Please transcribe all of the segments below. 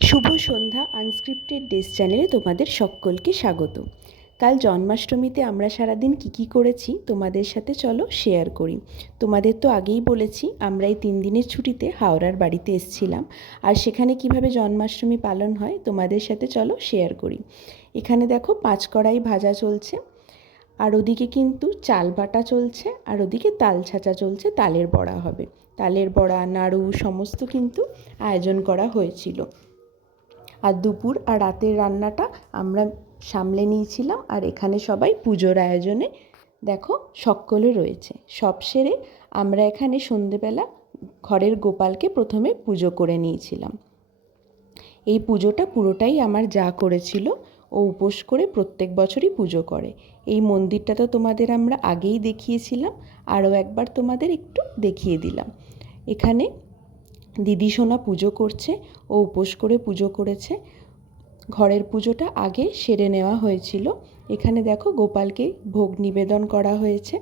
শুভ সন্ধ্যা unscripted ডেস চ্যানেলে তোমাদের সকলকে স্বাগত। কাল জন্মাষ্টমীতে আমরা সারাদিন কী কী করেছি তোমাদের সাথে চলো শেয়ার করি। তোমাদের তো আগেই বলেছি, আমরা এই তিন দিনের ছুটিতে হাওড়ার বাড়িতে এসেছিলাম। আর সেখানে কীভাবে জন্মাষ্টমী পালন হয় তোমাদের সাথে চলো শেয়ার করি। এখানে দেখো পাঁচ কড়াই ভাজা চলছে, আর ওদিকে কিন্তু চাল বাটা চলছে, আর ওদিকে তাল ছাঁচা চলছে, তালের বড়া হবে। তালের বড়া, নাড়ু, সমস্ত কিন্তু আয়োজন করা হয়েছিল। আর দুপুর আর রাতের রান্নাটা আমরা সামলে নিয়েছিলাম আর এখানে সবাই পুজোর আয়োজনে দেখো সকলে রয়েছে। সব সেরে আমরা এখানে সন্ধেবেলা ঘরের গোপালকে প্রথমে পুজো করে নিয়েছিলাম। এই পুজোটা পুরোটাই আমার যা করেছিল ও উপোস করে প্রত্যেক বছরই পুজো করে। এই মন্দিরটা তো তোমাদের আমরা আগেই দেখিয়েছিলাম, আরও একবার তোমাদের একটু দেখিয়ে দিলাম। এখানে দিদি সোনা পুজো করছে, ও উপোস করে পুজো করেছে। ঘরের পুজোটা আগে সেরে নেওয়া হয়েছিল। এখানে দেখো গোপালকে ভোগ নিবেদন করা হয়েছে।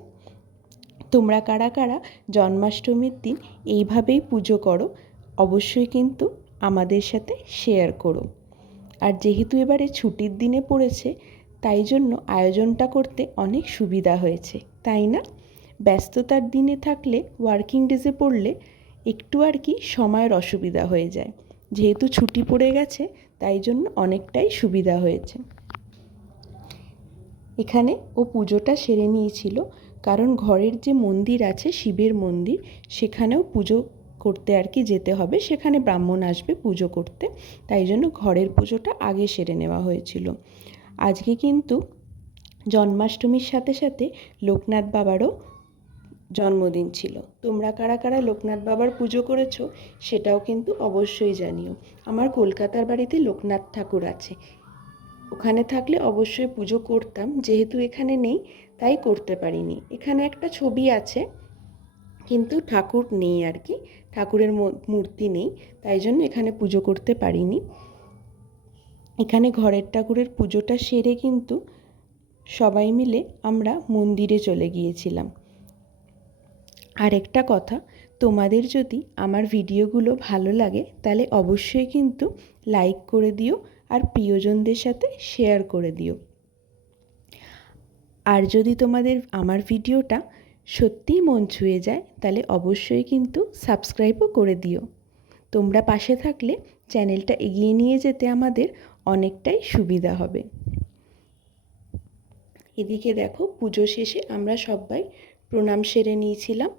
তোমরা কারা কারা জন্মাষ্টমীর দিন এইভাবেই পুজো করো, অবশ্যই কিন্তু আমাদের সাথে শেয়ার করো। আর যেহেতু এবারে ছুটির দিনে পড়েছে, তাই জন্য আয়োজনটা করতে অনেক সুবিধা হয়েছে, তাই না? ব্যস্ততার দিনে থাকলে ওয়ার্কিং ডেজে পড়লে একটু আর কি সময়ের অসুবিধা হয়ে যায়। যেহেতু ছুটি পড়ে গেছে, তাই জন্য অনেকটাই সুবিধা হয়েছে। এখানে ও পুজোটা সেরে নিয়েছিল, কারণ ঘরের যে মন্দির আছে, শিবের মন্দির, সেখানেও পুজো করতে আর কি যেতে হবে। সেখানে ব্রাহ্মণ আসবে পুজো করতে, তাই জন্য ঘরের পুজোটা আগে সেরে নেওয়া হয়েছিল। আজকে কিন্তু জন্মাষ্টমীর সাথে সাথে লোকনাথ বাবারও জন্মদিন ছিল। তোমরা কারা কারা লোকনাথ বাবার পুজো করেছ সেটাও কিন্তু অবশ্যই জানিও। আমার কলকাতার বাড়িতে লোকনাথ ঠাকুর আছে। ওখানে থাকলে অবশ্যই পুজো করতাম। যেহেতু এখানে নেই, তাই করতে পারিনি। এখানে একটা ছবি আছে, কিন্তু ঠাকুর নেই আর কি। ঠাকুরের মূর্তি নেই, তাই জন্য এখানে পুজো করতে পারিনি। এখানে ঘরের ঠাকুরের পুজোটা সেরে কিন্তু সবাই মিলে আমরা মন্দিরে চলে গিয়েছিলাম। আরেকটা কথা, তোমাদের যদি আমার ভিডিওগুলো ভালো লাগে, তাহলে অবশ্যই কিন্তু লাইক করে দিও আর প্রিয়জনদের সাথে শেয়ার করে দিও। আর যদি তোমাদের আমার ভিডিওটা সত্যিই মন ছুঁয়ে যায়, তাহলে অবশ্যই কিন্তু সাবস্ক্রাইবও করে দিও। তোমরা পাশে থাকলে চ্যানেলটা এগিয়ে নিয়ে যেতে আমাদের অনেকটাই সুবিধা হবে। এদিকে দেখো, পুজো শেষে আমরা সবাই প্রণাম সেরে নিয়েছিলাম।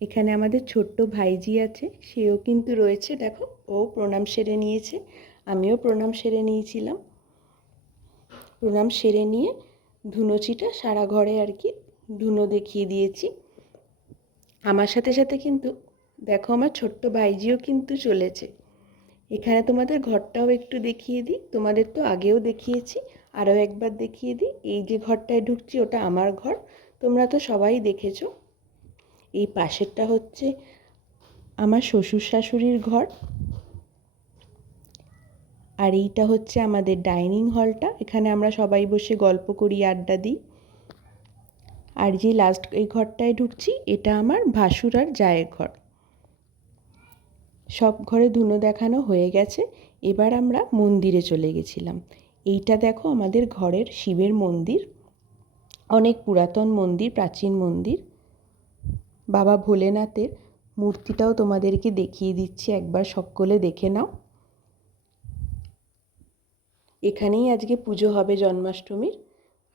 এখানে আমাদের ছোট্ট ভাইজি আছে, সেও কিন্তু রয়েছে, দেখো, ও প্রণাম সেরে নিয়েছে, আমিও প্রণাম সেরে নিয়েছিলাম। প্রণাম সেরে নিয়ে ধুনোচিটা সারা ঘরে আর কি ধুনো দেখিয়ে দিয়েছি। আমার সাথে সাথে কিন্তু, দেখো, আমার ছোট্ট ভাইজিও কিন্তু চলেছে। এখানে তোমাদের ঘরটাও একটু দেখিয়ে দিই, তোমাদের তো আগেও দেখিয়েছি, আরও একবার দেখিয়ে দিই, এই যে ঘরটায় ঢুকছি, ওটা আমার ঘর, তোমরা তো সবাই দেখেছ। এই পাশেরটা হচ্ছে আমার শ্বশুর শাশুড়ির ঘর। আর এইটা হচ্ছে আমাদের ডাইনিং হলটা। এখানে আমরা সবাই বসে গল্প করি, আড্ডা দিই। আর যে লাস্ট এই ঘরটায় ঢুকছি, এটা আমার ভাসুর আর জায়ের ঘর। সব ঘরে ধুনো দেখানো হয়ে গেছে। এবার আমরা মন্দিরে চলে গেছিলাম। এইটা দেখো আমাদের ঘরের শিবের মন্দির। অনেক পুরাতন মন্দির, প্রাচীন মন্দির। বাবা ভোলেনাথের মূর্তিটাও তোমাদেরকে দেখিয়ে দিচ্ছি, একবার সকলে দেখে নাও। এখানেই আজকে পুজো হবে জন্মাষ্টমীর,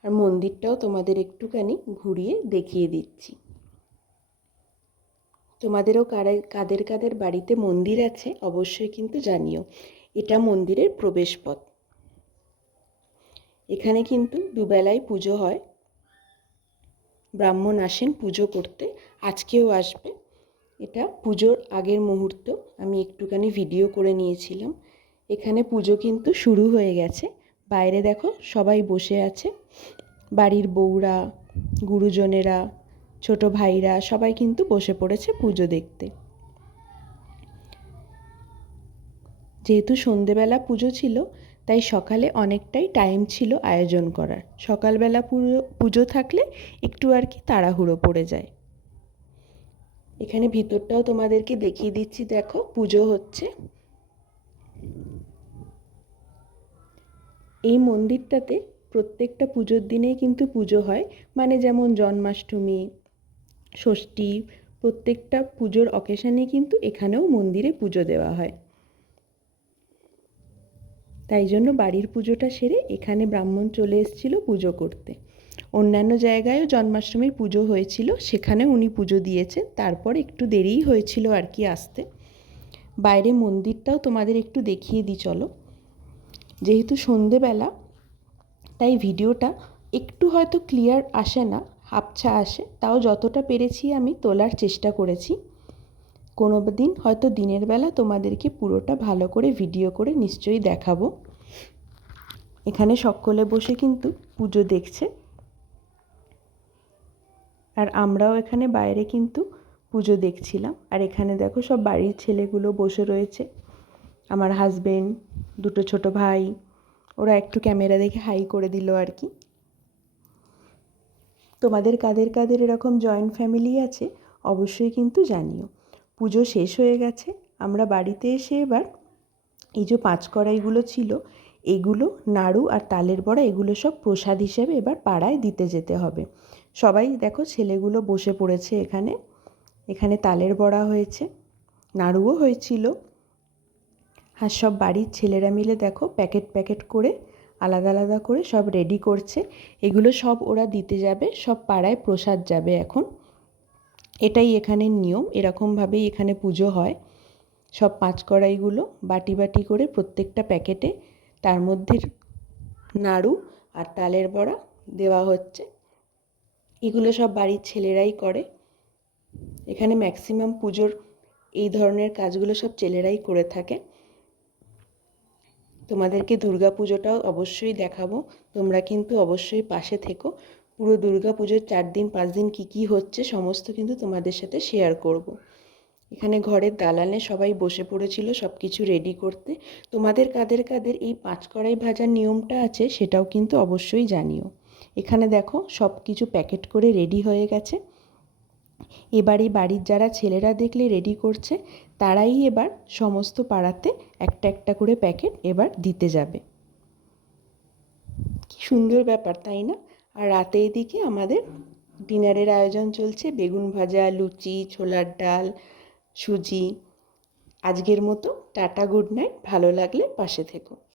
আর মন্দিরটাও তোমাদের একটুখানি ঘুরিয়ে দেখিয়ে দিচ্ছি। তোমাদেরও কারা কাদের কাদের বাড়িতে মন্দির আছে অবশ্যই কিন্তু জানিও, এটা মন্দিরের প্রবেশপথ। এখানে কিন্তু দুবেলায় পুজো হয়, ব্রাহ্মণ আসেন পুজো করতে আজকেও আসবে। এটা পুজোর আগের মুহূর্ত। আমি একটুখানি ভিডিও করে নিয়েছিলাম। এখানে পুজো কিন্তু শুরু হয়ে গেছে। বাইরে দেখো সবাই বসে আছে। বাড়ির বউরা, গুরুজনেরা, ছোট ভাইরা সবাই কিন্তু বসে পড়েছে পুজো দেখতে। যেহেতু সন্ধেবেলা পুজো ছিল, তাই সকালে অনেকটাই টাইম ছিল আয়োজন করার। সকালবেলা পুজো পুজো থাকলে একটু আর কি তাড়াহুড়ো পড়ে যায়। এখানে ভিতরটাও তোমাদেরকে দেখিয়ে দিচ্ছি, দেখো, পুজো হচ্ছে। এই মন্দিরটাতে প্রত্যেকটা পুজোর দিনেই কিন্তু পুজো হয় মানে যেমন জন্মাষ্টমী, ষষ্ঠী, প্রত্যেকটা পুজোর অকেশানে কিন্তু এখানেও মন্দিরে পুজো দেওয়া হয়। তাই জন্য বাড়ির পুজোটা সেরে এখানে ব্রাহ্মণ চলে এসেছিল পুজো করতে। অন্যান্য জায়গায়ও জন্মাষ্টমীর পুজো হয়েছিল, সেখানে উনি পুজো দিয়েছেন। তারপর একটু দেরিই হয়েছিল আর কি আসতে। বাইরে মন্দিরটাও তোমাদের একটু দেখিয়ে দিই, চলো। যেহেতু সন্ধেবেলা, তাই ভিডিওটা একটু হয়তো ক্লিয়ার আসে না, হাপছা আসে, তাও যতটা পেরেছি আমি তোলার চেষ্টা করেছি। কোনো দিন হয়তো দিনের বেলা তোমাদেরকে পুরোটা ভালো করে ভিডিও করে নিশ্চয়ই দেখাবো। এখানে সকলে বসে কিন্তু পুজো দেখছে। আর আমরাও এখানে বাইরে কিন্তু পুজো দেখছিলাম। আর এখানে দেখো সব বাড়ির ছেলেগুলো বসে রয়েছে। আমার হাজবেন্ড দুটো ছোট ভাই, ওরা একটু ক্যামেরা দেখে হাই করে দিল আর কি। তোমাদের কাদের কাদের এরকম জয়েন্ট ফ্যামিলি আছে, অবশ্যই কিন্তু জানিও। পুজো শেষ হয়ে গেছে, আমরা বাড়িতে এসে এবার এই যে পাঁচ কড়াইগুলো ছিল, এগুলো নাড়ু আর তালের বড়া, এগুলো সব প্রসাদ হিসেবে এবার পাড়ায় দিতে যেতে হবে। সবাই দেখো ছেলেগুলো বসে পড়েছে এখানে। এখানে তালের বড়া হয়েছে, নাড়ুও হয়েছিল। আর সব বাড়ির ছেলেরা মিলে দেখো প্যাকেট প্যাকেট করে, আলাদা আলাদা করে সব রেডি করছে। এগুলো সব ওরা দিতে যাবে, সব পাড়ায় প্রসাদ যাবে এখন। এটাই এখানের নিয়ম, এরকমভাবেই এখানে পুজো হয়। সব পাঁচ কড়াইগুলো বাটি বাটি করে প্রত্যেকটা প্যাকেটে, তার মধ্যে নাড়ু আর তালের বড়া দেওয়া হচ্ছে। এগুলো সব বাড়ির ছেলেরাই করে। এখানে ম্যাক্সিমাম পুজোর এই ধরনের কাজগুলো সব ছেলেরাই করে থাকে। তোমাদেরকে দুর্গা পুজোটাও অবশ্যই দেখাবো। তোমরা কিন্তু অবশ্যই পাশে থেকো। পুরো দুর্গা পুজোর চার দিন, পাঁচ দিন কী কী হচ্ছে সমস্ত কিন্তু তোমাদের সাথে শেয়ার করব। এখানে ঘরের দালানে সবাই বসে পড়েছিল সব কিছু রেডি করতে। তোমাদের কাদের কাদের এই পাঁচ কড়াই ভাজার নিয়মটা আছে সেটাও কিন্তু অবশ্যই জানিও। এখানে দেখো সব কিছু প্যাকেট করে রেডি হয়ে গেছে। এবারই বাড়ির যারা ছেলেরা দেখলে রেডি করছে, তারাই এবার সমস্ত পাড়াতে একটা একটা করে প্যাকেট এবার দিতে যাবে। কি সুন্দর ব্যাপার, তাই না? আর রাতে এদিকে আমাদের ডিনারের আয়োজন চলছে, বেগুন ভাজা, লুচি, ছোলার ডাল, সুজি। আজকের মতো টাটা, গুড নাইট, ভালো লাগলে পাশে থেকো।